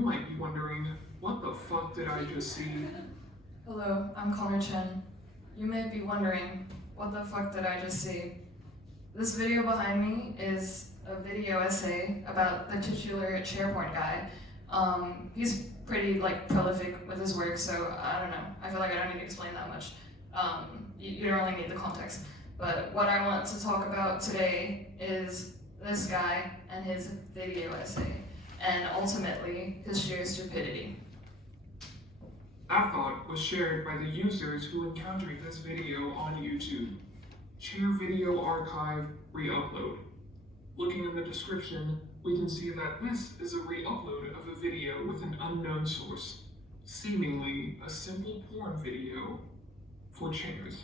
You might be wondering, what the fuck did I just see? Hello, I'm Connor Chen. You may be wondering, what the fuck did I just see? This video behind me is a video essay about the titular SharePoint guy. He's pretty prolific with his work, so I don't know. I feel like I don't need to explain that much. You don't really need the context. But what I want to talk about today is this guy and his video essay, and ultimately his sheer stupidity. That thought was shared by the users who encountered this video on YouTube. Share video archive re-upload. Looking in the description, we can see that this is a re-upload of a video with an unknown source, seemingly a simple porn video for chairs.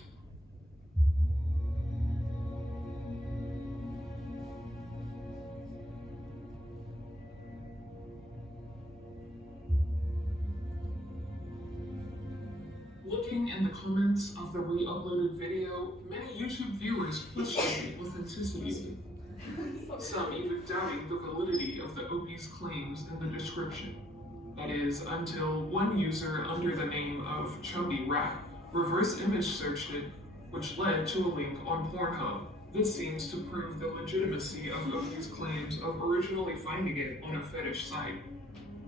Looking in the comments of the re-uploaded video, many YouTube viewers questioned the authenticity. Some even doubting the validity of the OP's claims in the description. That is, until one user under the name of Chubby Rat reverse image searched it, which led to a link on Pornhub. This seems to prove the legitimacy of OP's claims of originally finding it on a fetish site.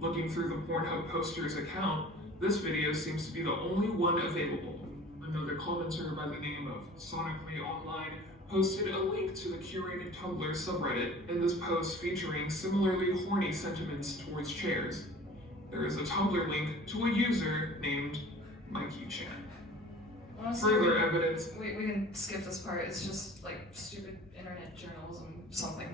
Looking through the Pornhub poster's account, this video seems to be the only one available. Another commenter by the name of Sonically Online posted a link to the curated Tumblr subreddit in this post featuring similarly horny sentiments towards chairs. There is a Tumblr link to a user named Mikey Chan. Honestly, Further evidence. We can skip this part. It's just stupid internet journalism, something.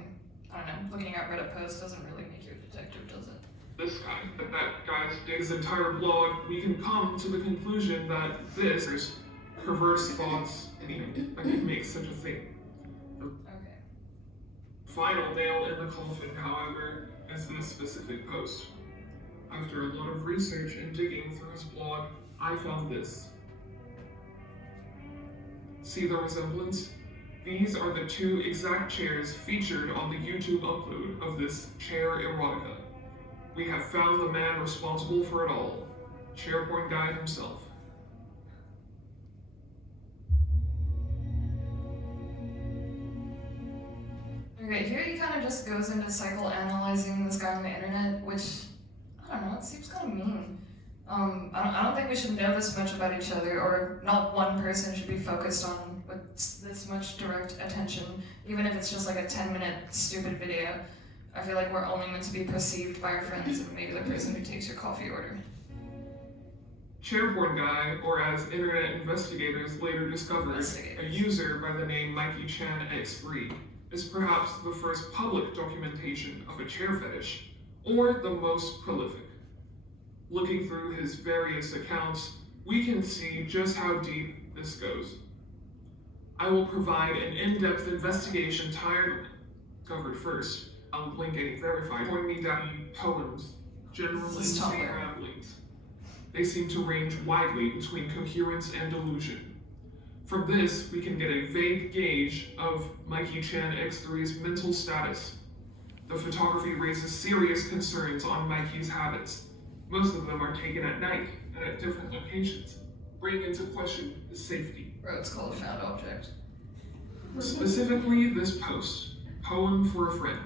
I don't know. Looking at Reddit posts doesn't really make you a detective, does it? This guy, that guy's his entire blog, we can come to the conclusion that this is perverse thoughts and that could make such a thing. Okay. Final nail in the coffin, however, is this specific post. After a lot of research and digging through his blog, I found this. See the resemblance? These are the two exact chairs featured on the YouTube upload of this chair erotica. We have found the man responsible for it all, SharePoint guy himself. Okay, here he kind of just goes into psychoanalyzing this guy on the internet, which, I don't know, it seems kind of mean. I don't think we should know this much about each other, or not one person should be focused on with this much direct attention, even if it's just like a 10-minute stupid video. I feel like we're only meant to be perceived by our friends and maybe the person who takes your coffee order. SharePoint guy, or as internet investigators later discovered, a user by the name Mikey Chan X3, is perhaps the first public documentation of a chair fetish, or the most prolific. Looking through his various accounts, we can see just how deep this goes. I will provide an in-depth investigation covered first. I'll link any verified poems, general Instagram links. They seem to range widely between coherence and delusion. From this, we can get a vague gauge of Mikey Chan X3's mental status. The photography raises serious concerns on Mikey's habits. Most of them are taken at night and at different locations, bringing into question his safety. Bro, it's called a found object. Specifically, this post, Poem for a Friend.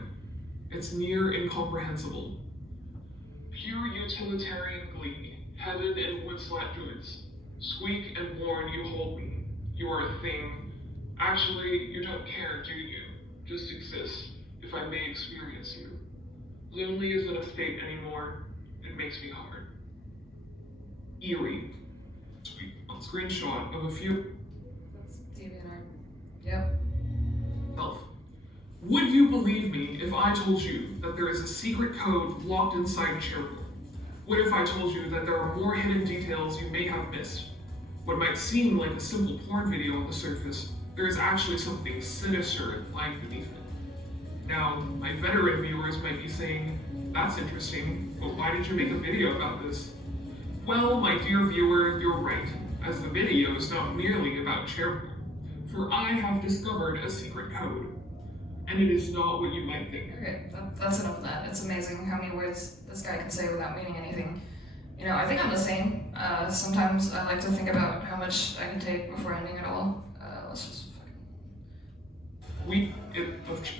It's near incomprehensible. Pure utilitarian glee, heaven and wood-slat goods. Squeak and warn you hold me. You are a thing. Actually, you don't care, do you? Just exist, if I may experience you. Lonely isn't a state anymore. It makes me hard. Eerie. Sweet. Screenshot of a few. That's DeviantArt. Yep. Self. Would you believe me if I told you that there is a secret code locked inside SharePoint? What if I told you that there are more hidden details you may have missed? What might seem like a simple porn video on the surface, there is actually something sinister lying beneath it. Now, my veteran viewers might be saying, that's interesting, but why did you make a video about this? Well, my dear viewer, you're right, as the video is not merely about SharePoint, for I have discovered a secret code. and it is not what you might think. Okay, that's enough of that. It's amazing how many words this guy can say without meaning anything. You know, I think I'm the same. Sometimes I like to think about how much I can take before ending it all. Let's just fucking...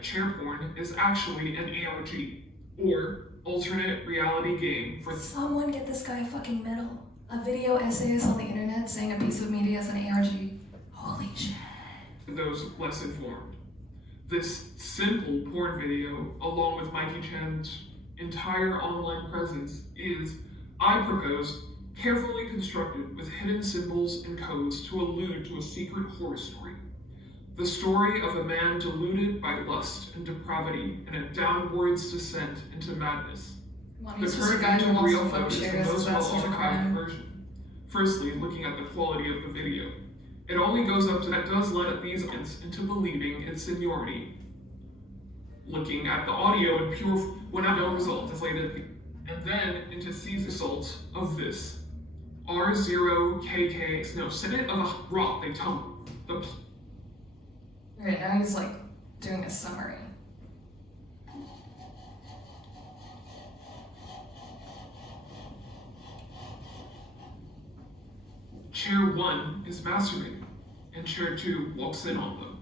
Chair porn is actually an ARG, or alternate reality game for Someone get this guy a fucking medal. A video essayist on the internet saying a piece of media is an ARG. Holy shit. those less informed. This simple porn video, along with Mikey Chan's entire online presence, is, I propose, carefully constructed with hidden symbols and codes to allude to a secret horror story. The story of a man deluded by lust and depravity and a downwards descent into madness. The current YouTube real focus is the most well-archived version. Firstly, looking at the quality of the video. It only goes up to that does let these into believing its seniority. Looking at the audio in pure when no result is laid and then into C's results of this. R0KK, no, Senate of a rock, they tell the. Right, now he's like doing a summary. Chair 1 is masturbating, and Chair 2 walks in on them.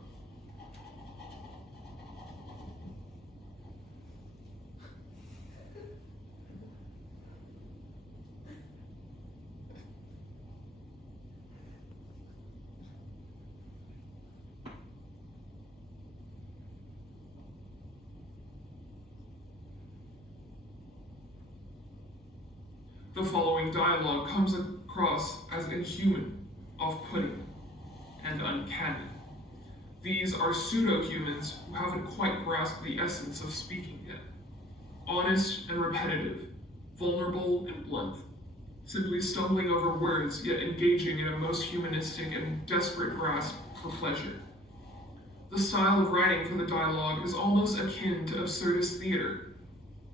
The following dialogue comes across as inhuman, off-putting, and uncanny. These are pseudo-humans who haven't quite grasped the essence of speaking yet. Honest and repetitive, vulnerable and blunt, simply stumbling over words yet engaging in a most humanistic and desperate grasp for pleasure. The style of writing for the dialogue is almost akin to absurdist theater.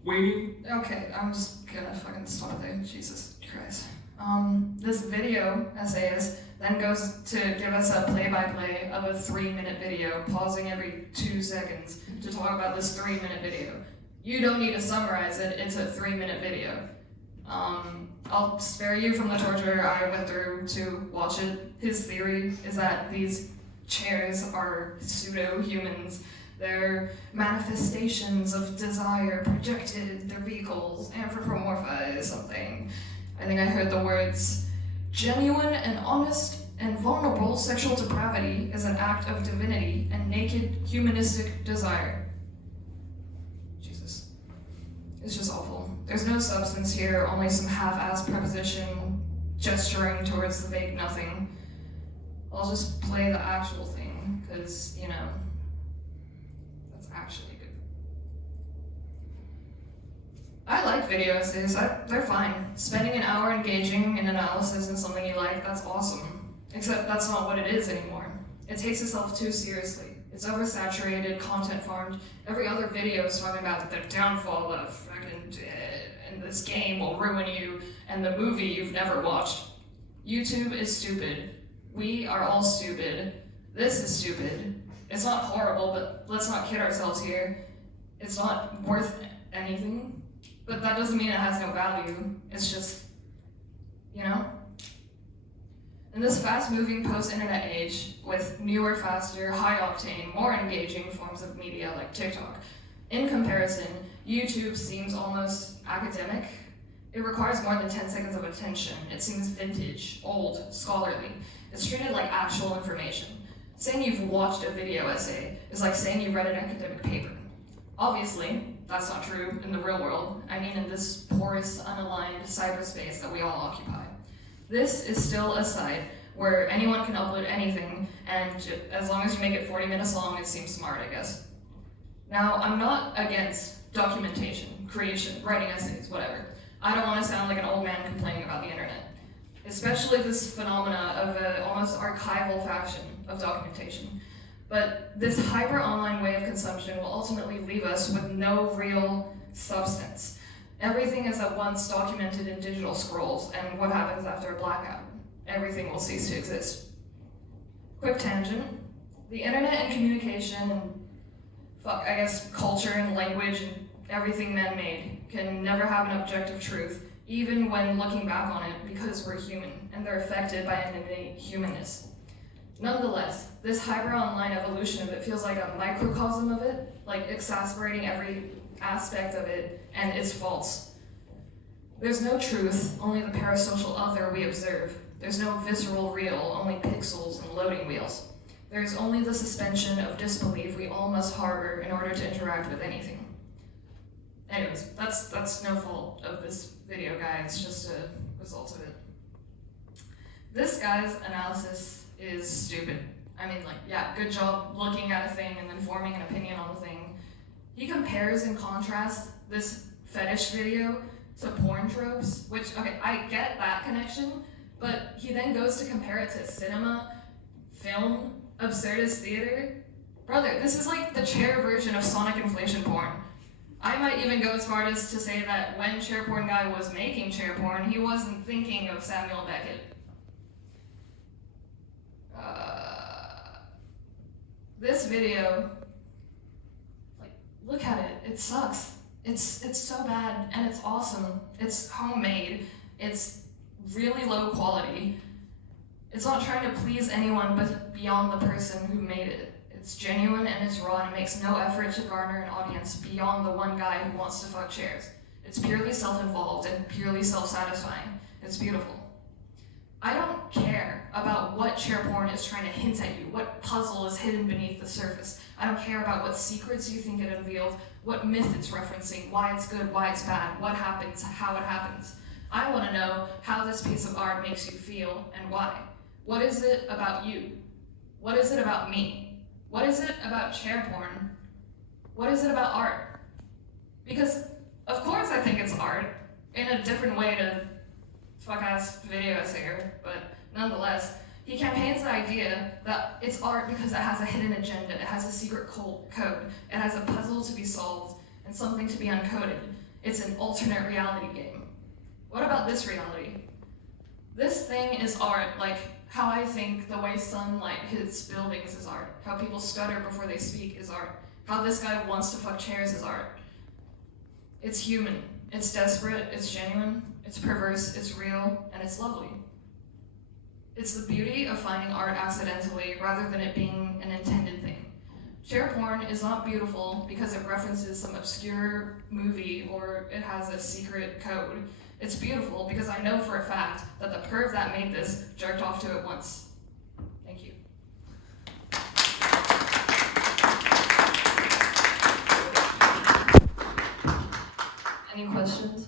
Waiting. Okay, I'm just gonna fucking stop there. Jesus Christ. This video essayist then goes to give us a play-by-play of a 3-minute video, pausing every 2 seconds to talk about this 3-minute video. You don't need to summarize it, it's a 3-minute video. I'll spare you from the torture I went through to watch it. His theory is that these chairs are pseudo-humans. They're manifestations of desire projected, their vehicles, anthropomorphize something. I think I heard the words, genuine and honest and vulnerable sexual depravity is an act of divinity and naked humanistic desire. Jesus. It's just awful. There's no substance here, only some half-assed preposition gesturing towards the vague nothing. I'll just play the actual thing, because, you know, actually good. I like video essays, they're fine. Spending an hour engaging in analysis in something you like, that's awesome. Except that's not what it is anymore. It takes itself too seriously. It's oversaturated, content farmed. Every other video is talking about the downfall of fucking, and this game will ruin you, and the movie you've never watched. YouTube is stupid. We are all stupid. This is stupid. It's not horrible, but let's not kid ourselves here. It's not worth anything, but that doesn't mean it has no value. It's just, you know? In this fast-moving post-internet age, with newer, faster, high-octane, more engaging forms of media like TikTok, in comparison, YouTube seems almost academic. It requires more than 10 seconds of attention. It seems vintage, old, scholarly. It's treated like actual information. Saying you've watched a video essay is like saying you read an academic paper. Obviously, that's not true in the real world. I mean in this porous, unaligned cyberspace that we all occupy. This is still a site where anyone can upload anything, and as long as you make it 40 minutes long, it seems smart, I guess. Now, I'm not against documentation, creation, writing essays, whatever. I don't want to sound like an old man complaining about the internet. Especially this phenomena of an almost archival fashion of documentation. But this hyper-online way of consumption will ultimately leave us with no real substance. Everything is at once documented in digital scrolls, and what happens after a blackout? Everything will cease to exist. Quick tangent. The internet and communication and I guess culture and language and everything man-made can never have an objective truth, even when looking back on it, because we're human and they're affected by an innate humanness. Nonetheless, this hyper-online evolution of it feels like a microcosm of it, like exasperating every aspect of it, and it's false. There's no truth, only the parasocial other we observe. There's no visceral real, only pixels and loading wheels. There's only the suspension of disbelief we all must harbor in order to interact with anything. Anyways, that's no fault of this video guy, it's just a result of it. This guy's analysis is stupid. I mean, like, yeah, good job looking at a thing and then forming an opinion on the thing. He compares and contrasts this fetish video to porn tropes, which, okay, I get that connection, but he then goes to compare it to cinema, film, absurdist theater. Brother, this is like the chair version of sonic inflation porn. I might even go as far as to say that when chair porn guy was making chair porn, he wasn't thinking of Samuel Beckett. This video, like, look at it, it sucks. It's so bad, and it's awesome. It's homemade, it's really low quality. It's not trying to please anyone but beyond the person who made it. It's genuine and it's raw and it makes no effort to garner an audience beyond the one guy who wants to fuck chairs. It's purely self-involved and purely self-satisfying. It's beautiful. I don't care about what chair porn is trying to hint at you, what puzzle is hidden beneath the surface. I don't care about what secrets you think it unveiled, what myth it's referencing, why it's good, why it's bad, what happens, how it happens. I want to know how this piece of art makes you feel and why. What is it about you? What is it about me? What is it about chair porn? What is it about art? Because, of course I think it's art, in a different way to fuck-ass video essayer, but nonetheless, he campaigns the idea that it's art because it has a hidden agenda, it has a secret code, it has a puzzle to be solved, and something to be uncoded. It's an alternate reality game. What about this reality? This thing is art, like how I think the way sunlight hits buildings is art, how people stutter before they speak is art, how this guy wants to fuck chairs is art. It's human, it's desperate, it's genuine, it's perverse, it's real, and it's lovely. It's the beauty of finding art accidentally rather than it being an intended thing. Chair porn is not beautiful because it references some obscure movie or it has a secret code. It's beautiful because I know for a fact that the perv that made this jerked off to it once. Thank you. Any questions?